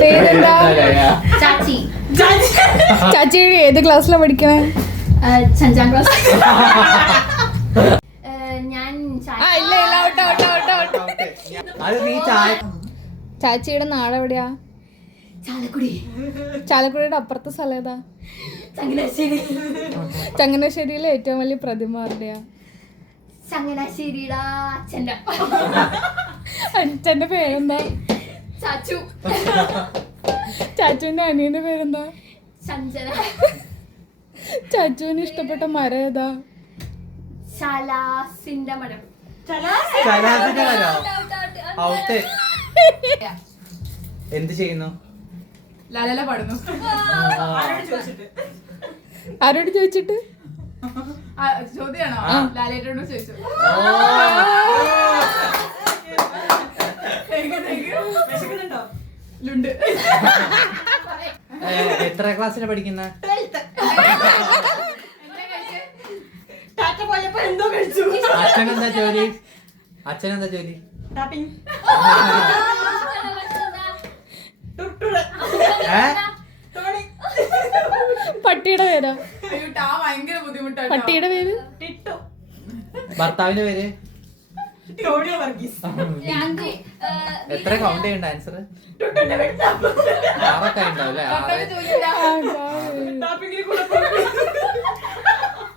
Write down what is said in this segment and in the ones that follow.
പേരെന്താ? ചാച്ചി. ചാച്ചി ഏത് ക്ലാസ്സിലാ പഠിക്കണേ? 5ാം ക്ലാസ്. ഞാൻ ചാച്ചിയുടെ നാടെവിടെയാ? ചാലക്കുടി. ചാലക്കുടിയുടെ അപ്പുറത്തെ സ്ഥലം ഏതാ? ചങ്ങനാശ്ശേരി. ചങ്ങനാശ്ശേരിയിലെ ഏറ്റവും വലിയ പ്രതിമ ആരുടെയാ? ചങ്ങനാശ്ശേരിയുടെ അച്ഛൻ്റെ. അച്ഛന്റെ പേരെന്താ? ചാച്ചു. ചാച്ചുവിന്റെ അനിയന്റെ പേരെന്താ? ചഞ്ചന. ചാച്ചുവിന് ഇഷ്ടപ്പെട്ട മരം ഏതാ? ശലാസിന്റെ മരം. എന്ത് ചെയ്യുന്നു? ലാലല പാടുന്നു. ആരോട് ചോദിച്ചിട്ട്? ചോദ്യാണോ? ലാലേട്ടനോട് ചോദിച്ചു. ലുണ്ട്. എത്ര ക്ലാസ്സിലാണ് പഠിക്കുന്നത്? അച്ഛനെന്താ ജോലി? അച്ഛനെന്താ ജോലി? പട്ടിയുടെ പേരാ? അയ്യോ, ഭയങ്കര ബുദ്ധിമുട്ടാണ്. പട്ടിയുടെ പേര്? ഭർത്താവിന്റെ പേര്? എത്ര കൗണ്ട് ചെയ്യണ്ട ആൻസർ? 6 ഉണ്ടാവില്ലേ? 6.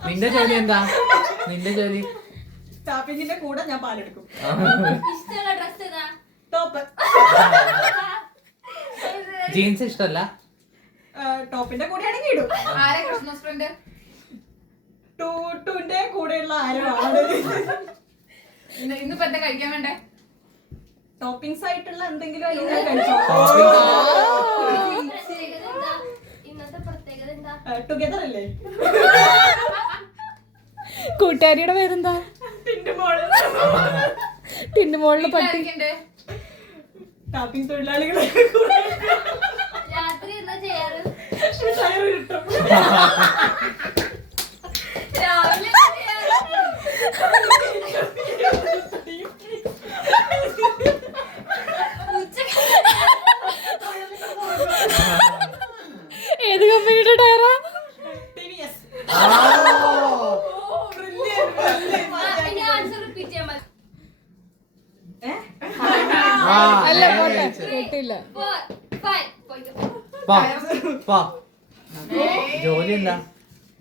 നിന്റെ ജോലി എന്താ? നിന്റെ ജോലി? ടാപ്പിങ്ങിന്റെ കൂടെ ഞാൻ പാലെടുക്കും. ഇഷ്ടമുള്ള ഡ്രസ് ഏതാ? ടോപ്പ്. ജീൻസ് ഇഷ്ടമല്ല? ടോപ്പിന്റെ കൂടെ ആണെങ്കിൽ ഇടും. ആരെ ക്രിസ്മസ് ഫ്രണ്ട്? ടൂട്ടുന്റെ കൂടെയുള്ള ആരോ ആണ്. ഇന്നിപ്പോ എന്താ കഴിക്കാൻ വേണ്ടേ? ടോപ്പിംഗ്സ് ആയിട്ടുള്ള എന്തെങ്കിലും അതിൽ കഴിച്ചോ. പ്രത്യേകത എന്താ? ഇന്നത്തെ പ്രത്യേകത എന്താ? ടുഗദർ അല്ലേ? കൂട്ടുകാരിയുടെ പേരെന്താ? ടിന്നുമോളിലെ പട്ടി. ആരൊക്കെയുണ്ട്? ടാപ്പിംഗ് തൊഴിലാളികളെ കൂടെ രാത്രി എന്താ ചെയ്യാറ്? ടയർ കിട്ടും. രാവിലെ എന്താ ചെയ്യാറ്? ഏത് കമ്പനിയുടെ ടയറാ? TVS. ഇനി ആൻസർ റിപ്പീറ്റ് ചെയ്യാൻ മതി. അല്ല പോട്ടെ, കേട്ടില്ല. 4, 5 പോയിക്കോ. ജോലി എന്താ?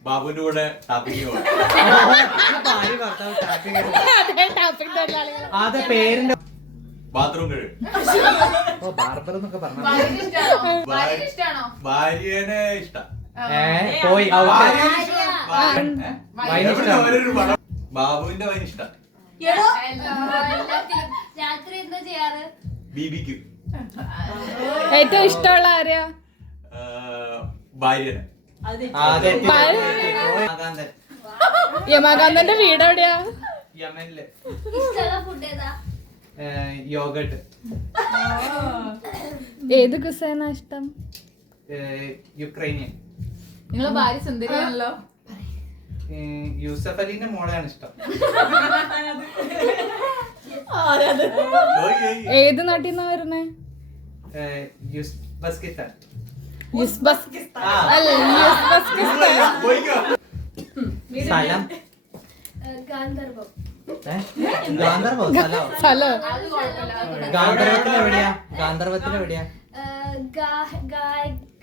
ബാബുവിന്റെ കൂടെ ടാപ്പിംഗ് അതെ പേരിന്റെ ബാത്റൂം കഴിയും. ബാർബർ എന്നൊക്കെ പറഞ്ഞു. ഭാര്യനെ ഇഷ്ടാണോ? ഭാര്യനെ ഇഷ്ടാണോ? ഭാര്യനെ ഇഷ്ടം. പോയി ബാബുവിന്റെ വൈൻ ഇഷ്ടം. എല്ലാത്തിലും രാത്രി എന്താ ചെയ്യാറ്? ബിബിക്ക് ഏറ്റവും ഇഷ്ടമുള്ള ആരെയാ? ഭാര്യനെ. യമാകാന്തന്റെ വീട് എവിടെയാ? യമനില്. ഇഷ്ടമുള്ള ഫുഡ് ഏതാ? യോഗട്ട്. ഏത് കുസേനാ ഇഷ്ടം? യുക്രൈനിയൻ. നിങ്ങളെ ഭാര്യ സുന്ദരിയാണല്ലോ. യൂസഫ് അലിന്റെ മോളെയാണ് ഇഷ്ടം. ഏത് നാട്ടിൽ നിന്നാ വരണേ? യുസ്ബെക്കിസ്ഥാൻ. അല്ല, സ്ഥലം? ഗാന്ധർവം. ഗാന്ധർവോ? സ്ഥലം? അത് കുഴപ്പമില്ല. ഗാന്ധർവത്തിൽ എവിടെയാ? ഗാന്ധർവത്തിൽ എവിടെയാ?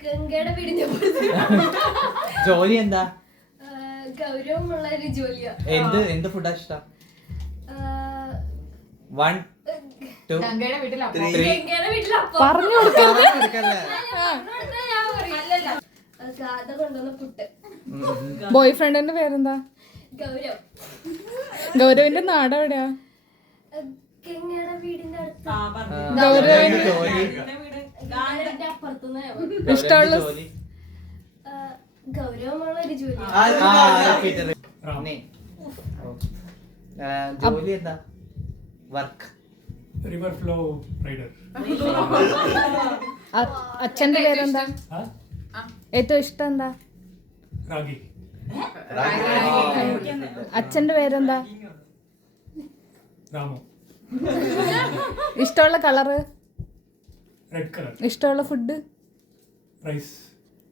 ഗംഗയുടെ വീടിന്റെ ജോലി എന്താ? ഗൗരവമുള്ള ഒരു ജോലിയാ. എന്ത് ഫുഡാ ഇഷ്ടം? 1 2 ഗംഗയുടെ വീട്ടിലാ. 3. ഗംഗയുടെ വീട്ടിലപ്പോ പറഞ്ഞു കൊടുക്കരുത്. ഗാഥ കൊണ്ടുവന്ന പുട്ട്. ബോയ് ഫ്രണ്ടിന്റെ പേരെന്താ? ഗൗരവ്. ഗൗരവിന്റെ നാട് എവിടെയാ? ഗംഗയുടെ വീടിന്റെ അടുത്ത്. ഗൗരവിന്റെ ജോലി? ഗാന്ധന്റെ അപ്പുറത്തുനിന്ന് ഇഷ്ടമുള്ള ജോലി? ഗൗരവമുള്ള ഒരു ജോലി. ജോലി എന്താ? വർക്ക്? River flow rider. അച്ഛന്റെ പേരെന്താ? ഏറ്റവും ഇഷ്ടം എന്താ? റാഗി. അച്ഛന്റെ പേരെന്താ? രാമു. ഇഷ്ടമുള്ള കളറ്? Red color. ഇഷ്ടമുള്ള ഫുഡ് Rice.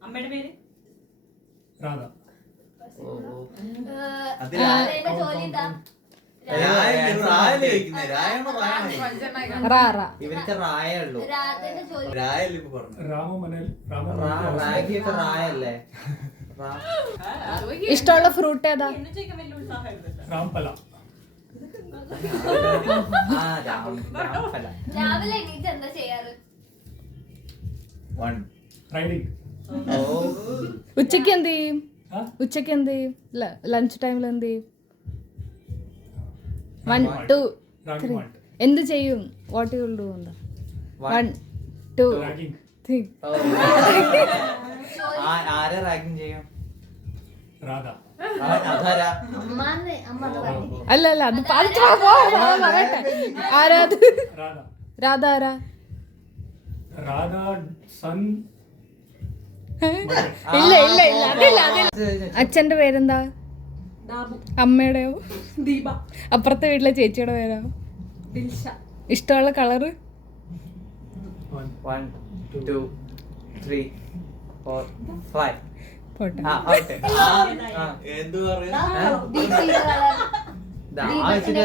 അമ്മയുടെ പേര് Radha. രാധേന്റെ ജോലി എന്താ? റാറ. ഇവർക്ക് റായ ഉള്ളൂ. രാധേന്റെ ജോലി Ramu Manel. റാഗിയൊക്കെ റായല്ലേ? ഇഷ്ടമുള്ള ഫ്രൂട്ട് ഏതാ? എന്നെ ചോദിക്കാൻ വലിയ ഉത്സാഹമായിരുന്നു. Rampala. രാംഫല. രാവിലെ എണീറ്റ് എന്താ ചെയ്യാറ്? 1. Riding. ഓ. ഉച്ചക്ക് എന്ത് ചെയ്യും? Huh? ഉച്ചക്ക് എന്ത് ചെയ്യും? ലഞ്ച് ടൈമിൽ എന്ത് ചെയ്യും? 1 2 Ragi 3 malt. എന്ത് ചെയ്യും? വാട്ട് യു വിൽ ഡു എന്താ? 1 2 Ragging. 3 ഓ. ആരെ റാഗിങ് ചെയ്യും? Radha. അതാരാ? അമ്മാന്ന് അമ്മ പറഞ്ഞു. അല്ല അത് പറയട്ടെ. ആരാ അത്? Radha. രാധ ആരാ? Radha son. ഇല്ല അതില്ല. അച്ഛന്റെ പേരെന്താ? ദാബു, അമ്മയുടെയോ? ദീപ, അപ്പുറത്തെ വീട്ടിലെ ചേച്ചിയുടെ പേരോ? ദിൽഷ. ഇഷ്ടമുള്ള കളറ്? 1. 1 2 3 4 5. പോട്ടെ. എന്ത് പറയാ ദീപിന്റെ കളർ. വെച്ചിട്ട്